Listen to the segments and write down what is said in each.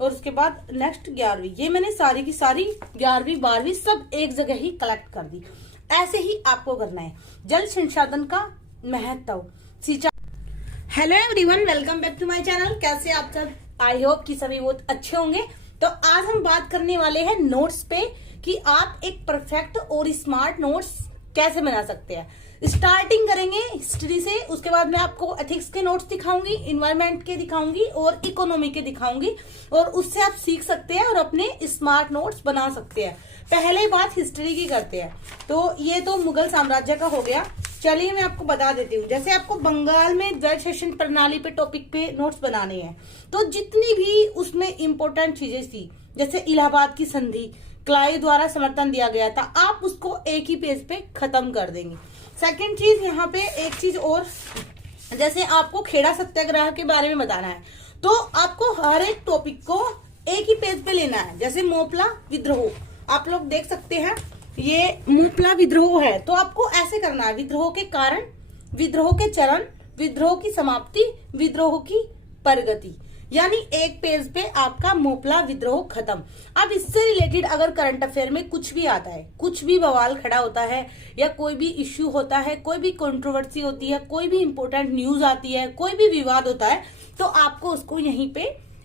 और उसके बाद नेक्स्ट 11वीं। ये मैंने सारी की सारी 11वीं 12वीं सब एक जगह ही कलेक्ट कर दी। ऐसे ही आपको करना है। जल संसाधन का महत्व, सिंचाई। Hello everyone, welcome back to my channel. कैसे आप सब? आई होप कि सभी बहुत अच्छे होंगे। तो आज हम बात करने वाले हैं नोट्स पे कि आप एक परफेक्ट और स्मार्ट नोट्स कैसे बना सकते हैं। स्टार्टिंग करेंगे हिस्ट्री से, उसके बाद मैं आपको एथिक्स के नोट्स दिखाऊंगी, इन्वायरमेंट के दिखाऊंगी और इकोनॉमी के दिखाऊंगी, और उससे आप सीख सकते हैं और अपने स्मार्ट नोट्स बना सकते हैं। पहले बात हिस्ट्री की करते हैं। तो ये तो मुगल साम्राज्य का हो गया। चलिए मैं आपको बता देती हूँ। जैसे आपको बंगाल में जल शासन प्रणाली पे टॉपिक पे नोट्स बनाने हैं, तो जितनी भी उसमें इंपॉर्टेंट चीजें थी, जैसे इलाहाबाद की संधि, क्लाइव द्वारा समर्थन दिया गया था, आप उसको एक ही पेज पे खत्म कर देंगे। सेकंड चीज, यहाँ पे एक चीज और, जैसे आपको खेड़ा सत्याग्रह के बारे में बताना है, तो आपको हर एक टॉपिक को एक ही पेज पे लेना है। जैसे मोपला विद्रोह, आप लोग देख सकते हैं, ये मोपला विद्रोह है। तो आपको ऐसे करना है: विद्रोह के कारण, विद्रोह के चरण, विद्रोह की समाप्ति, विद्रोह की प्रगति। यानी एक पेज पे आपका मोपला विद्रोह खत्म। अब इससे रिलेटेड अगर करंट अफेयर में कुछ भी आता है, कुछ भी बवाल खड़ा होता है, या कोई भी इश्यू होता है, कोई भी कंट्रोवर्सी होती है, कोई भी इंपॉर्टेंट न्यूज आती है, कोई भी विवाद होता है, तो आपको उसको यहीं पे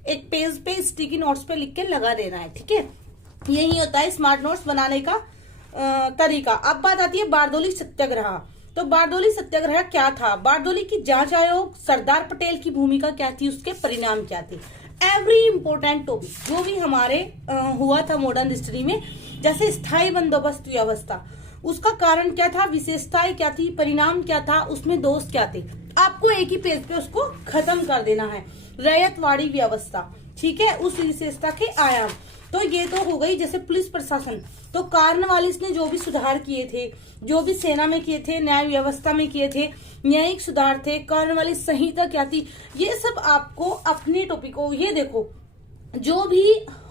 एक पेज पे स्टिकी नोट्स पे लिख के लगा देना है। ठीक है, यही होता है स्मार्ट नोट्स बनाने का तरीका। अब बात आती है बारदोली सत्याग्रह। तो बारदोली सत्याग्रह क्या था? बारदोली की जांच आयोग, सरदार पटेल की भूमिका क्या थी, उसके परिणाम क्या थे। एवरी इंपोर्टेंट टॉपिक जो भी हमारे हुआ था मॉडर्न हिस्ट्री में, जैसे स्थायी बंदोबस्त व्यवस्था, उसका कारण क्या था, विशेषताएं क्या थी, परिणाम क्या था, उसमें दोष क्या थे, आपको एक ही पेज पे उसको खत्म कर देना है। रैयतवाड़ी व्यवस्था, ठीक है, उस विशेषता के आयाम। तो ये तो हो गई। जैसे पुलिस प्रशासन, तो कार्नवालिस ने जो भी सुधार किए थे, जो भी सेना में किए थे, न्याय व्यवस्था में किए थे, न्यायिक सुधार थे, कार्नवालिस संहिता क्या थी, ये सब आपको अपने टॉपिक को, ये देखो जो भी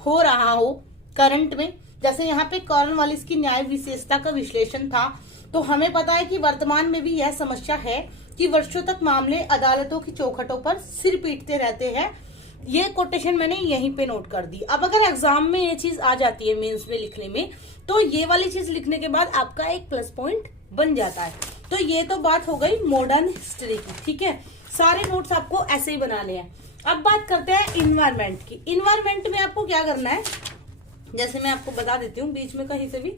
हो रहा हो करंट में, जैसे यहाँ पे कार्नवालिस की न्याय विशेषता का विश्लेषण था, तो हमें पता है कि वर्तमान में भी यह समस्या है कि वर्षों तक मामले अदालतों की चौखटों पर सिर पीटते रहते हैं। ये कोटेशन मैंने यहीं पे नोट कर दी। अब अगर एग्जाम में ये चीज आ जाती है मेंस में लिखने में, तो ये वाली चीज लिखने के बाद आपका एक प्लस पॉइंट बन जाता है। तो ये तो बात हो गई मॉडर्न हिस्ट्री की। ठीक है, सारे नोट्स आपको ऐसे ही बनाने हैं। अब बात करते हैं इन्वायरमेंट की। इन्वायरमेंट में आपको क्या करना है, जैसे मैं आपको बता देती हूँ बीच में कहीं से भी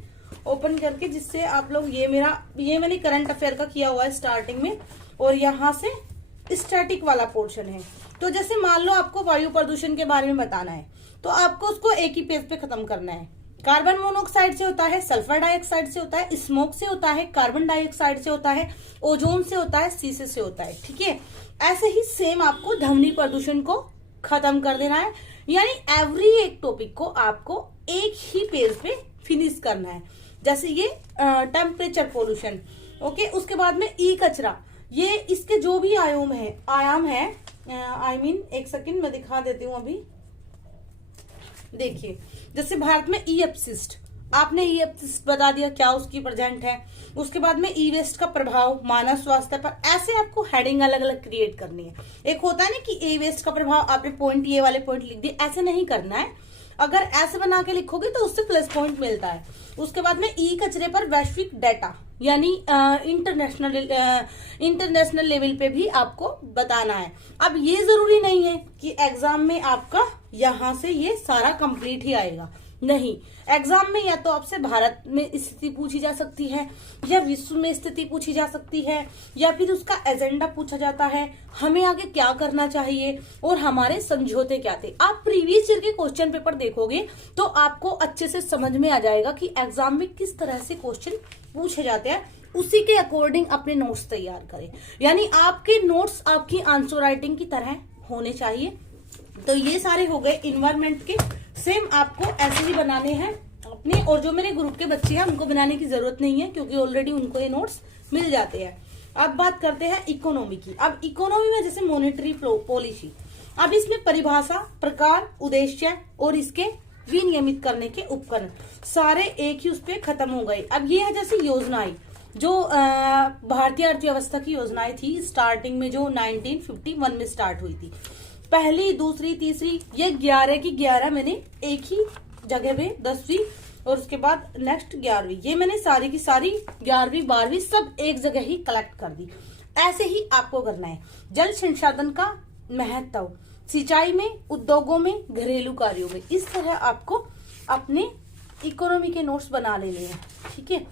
ओपन करके, जिससे आप लोग, ये मैंने करंट अफेयर का किया हुआ है स्टार्टिंग में, और यहाँ से स्टैटिक वाला पोर्शन है। तो जैसे मान लो आपको वायु प्रदूषण के बारे में बताना है, तो आपको उसको एक ही पेज पे खत्म करना है। कार्बन मोनोऑक्साइड से होता है, सल्फर डाइऑक्साइड से होता है, स्मोक से होता है, कार्बन डाइऑक्साइड से होता है, ओजोन से होता है, शीशे से होता है। ठीक है, ऐसे ही सेम आपको ध्वनि प्रदूषण को खत्म कर देना है। यानी एवरी एक टॉपिक को आपको एक ही पेज पे फिनिश करना है। जैसे ये टेम्परेचर पोल्यूशन, ओके। उसके बाद में ई कचरा, ये इसके जो भी आयाम है, एक सेकंड मैं दिखा देती हूँ अभी। देखिए, जैसे भारत में ई अपशिष्ट, आपने ई अपशिष्ट बता दिया क्या उसकी प्रेजेंट है। उसके बाद में ई वेस्ट का प्रभाव मानव स्वास्थ्य पर, ऐसे आपको हेडिंग अलग अलग क्रिएट करनी है। एक होता है ना कि ई वेस्ट का प्रभाव, आपने पॉइंट ये वाले पॉइंट लिख दिए, ऐसे नहीं करना है। अगर ऐसे बना के लिखोगे तो उससे प्लस पॉइंट मिलता है। उसके बाद में ई कचरे पर वैश्विक डाटा, यानी इंटरनेशनल लेवल पे भी आपको बताना है। अब ये जरूरी नहीं है कि एग्जाम में आपका यहां से ये सारा कंप्लीट ही आएगा, नहीं। एग्जाम में या तो आपसे भारत में स्थिति पूछी जा सकती है, या विश्व में स्थिति पूछी जा सकती है, या फिर उसका एजेंडा पूछा जाता है, हमें आगे क्या करना चाहिए और हमारे समझौते क्या थे। आप प्रीवियस ईयर के क्वेश्चन पेपर देखोगे तो आपको अच्छे से समझ में आ जाएगा कि एग्जाम में किस तरह से क्वेश्चन पूछे जाते हैं। उसी के अकॉर्डिंग अपने नोट्स तैयार करें। यानी आपके नोट्स आपकी आंसर राइटिंग की तरह होने चाहिए। तो ये सारे हो गए इन्वायरमेंट के। सेम आपको ऐसे ही बनाने हैं अपने, और जो मेरे ग्रुप के बच्चे हैं उनको बनाने की जरूरत नहीं है, क्योंकि ऑलरेडी उनको ये नोट्स मिल जाते हैं। अब बात करते हैं इकोनॉमी की। अब इकोनॉमी में जैसे मॉनेटरी पॉलिसी, अब इसमें परिभाषा, प्रकार, उद्देश्य और इसके विनियमित करने के उपकरण सारे एक ही उस पे खत्म हो गए। अब ये है जैसे योजनाएं, जो भारतीय अर्थव्यवस्था की योजनाएं थी स्टार्टिंग में, जो 1951 में स्टार्ट हुई थी। पहली, दूसरी, तीसरी, ये 11 की 11 मैंने एक ही जगह पे 10वीं और उसके बाद नेक्स्ट 11वीं, ये मैंने सारी की सारी 11वीं 12वीं सब एक जगह ही कलेक्ट कर दी। ऐसे ही आपको करना है। जल संसाधन का महत्व सिंचाई में, उद्योगों में, घरेलू कार्यों में, इस तरह आपको अपने इकोनॉमी के नोट्स बना लेने हैं। ठीक है,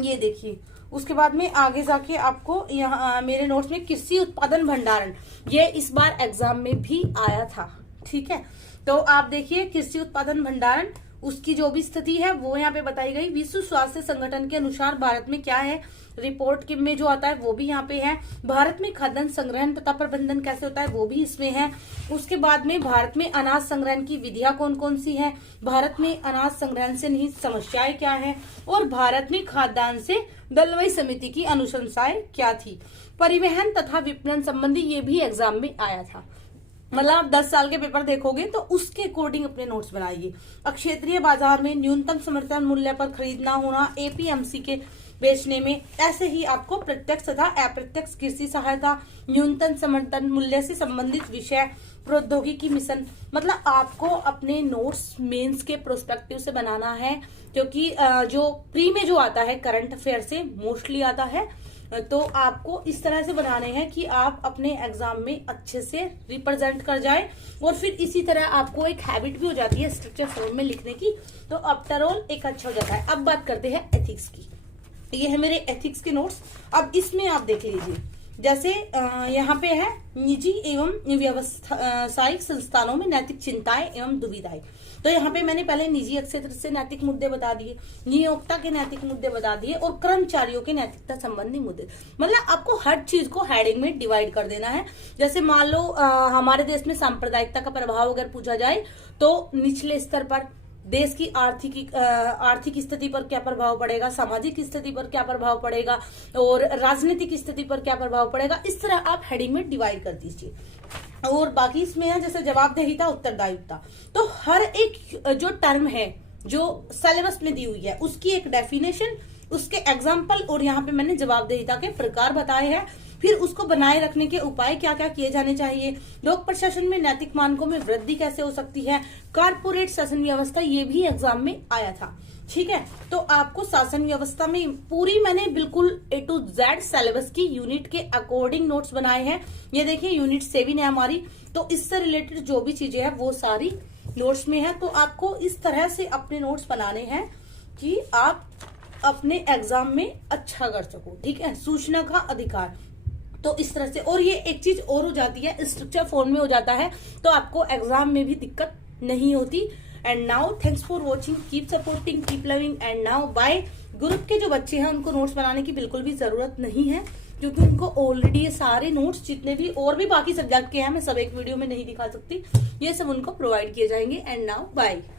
ये देखिए। उसके बाद में आगे जाके आपको यहाँ मेरे नोट्स में कृषि उत्पादन भंडारण, ये इस बार एग्जाम में भी आया था। ठीक है, तो आप देखिए कृषि उत्पादन भंडारण, उसकी जो भी स्थिति है वो यहाँ पे बताई गई। विश्व स्वास्थ्य संगठन के अनुसार भारत में क्या है, रिपोर्ट के में जो आता है वो भी यहाँ पे है। भारत में खाद्यान्न संग्रहण तथा प्रबंधन कैसे होता है वो भी इसमें है। उसके बाद में भारत में अनाज संग्रहण की विधियां कौन कौन सी है, भारत में अनाज संग्रहण से निहित समस्याएं क्या है, और भारत में खाद्यान्न से दलवाई समिति की अनुशंसाएं क्या थी। परिवहन तथा विपणन संबंधी ये भी एग्जाम में आया था। मतलब आप 10 साल के पेपर देखोगे तो उसके अकॉर्डिंग अपने नोट्स बनाइए। क्षेत्रीय बाजार में न्यूनतम समर्थन मूल्य पर खरीदना होना, एपीएमसी के बेचने में, ऐसे ही आपको प्रत्यक्ष तथा अप्रत्यक्ष कृषि सहायता, न्यूनतम समर्थन मूल्य से संबंधित विषय, प्रौद्योगिकी मिशन, मतलब आपको अपने नोट्स मेंस के प्रोस्पेक्टिव से बनाना है, क्योंकि जो प्री में जो आता है करंट अफेयर से मोस्टली आता है, तो आपको इस तरह से बनाने हैं कि आप अपने एग्जाम में अच्छे से रिप्रेजेंट कर जाए, और फिर इसी तरह आपको एक हैबिट भी हो जाती है स्ट्रक्चर फॉर्म में लिखने की, तो आफ्टर ऑल एक अच्छा हो जाता है। अब बात करते हैं एथिक्स की। ये है मेरे एथिक्स के नोट्स। अब इसमें आप देख लीजिए, जैसे यहाँ पे है निजी एवं व्यावसायिक संस्थानों में नैतिक चिंताएं एवं दुविधाएं। तो यहाँ पे मैंने पहले निजी क्षेत्र से नैतिक मुद्दे बता दिए, नियोक्ता के नैतिक मुद्दे बता दिए, और कर्मचारियों के नैतिकता संबंधी मुद्दे। मतलब आपको हर चीज को हेडिंग में डिवाइड कर देना है। जैसे मान लो हमारे देश में सांप्रदायिकता का प्रभाव अगर पूछा जाए तो निचले स्तर पर देश की आर्थिक स्थिति पर क्या प्रभाव पड़ेगा, सामाजिक स्थिति पर क्या प्रभाव पड़ेगा, और राजनीतिक स्थिति पर क्या प्रभाव पड़ेगा, इस तरह आप हेडिंग में डिवाइड कर दीजिए। और बाकी इसमें है जैसे जवाबदेहिता, उत्तरदायित्वता, तो हर एक जो टर्म है जो सिलेबस में दी हुई है उसकी एक डेफिनेशन, उसके एग्जाम्पल, और यहाँ पे मैंने जवाबदेहिता के प्रकार बताए हैं। फिर उसको बनाए रखने के उपाय क्या क्या किए जाने चाहिए, लोक प्रशासन में नैतिक मानकों में वृद्धि कैसे हो सकती है, कारपोरेट शासन व्यवस्था, ये भी एग्जाम में आया था। ठीक है, तो आपको शासन व्यवस्था में पूरी मैंने बिल्कुल A to Z सिलेबस की यूनिट के अकॉर्डिंग नोट्स बनाए हैं। ये देखिए यूनिट 7 है हमारी, तो इससे रिलेटेड जो भी चीजें हैं वो सारी नोट्स में है। तो आपको इस तरह से अपने नोट्स बनाने हैं कि आप अपने एग्जाम में अच्छा कर सको। ठीक है, सूचना का अधिकार, तो इस तरह से। और ये एक चीज और हो जाती है, स्ट्रक्चर फॉर्म में हो जाता है, तो आपको एग्जाम में भी दिक्कत नहीं होती। And now thanks for watching, keep supporting, keep loving, and now bye. Group के जो बच्चे हैं उनको नोट्स बनाने की बिल्कुल भी जरूरत नहीं है, क्योंकि उनको ऑलरेडी ये सारे नोट्स जितने भी और भी बाकी सब्जेक्ट के हैं, मैं सब एक वीडियो में नहीं दिखा सकती, ये सब उनको प्रोवाइड किए जाएंगे। And now bye.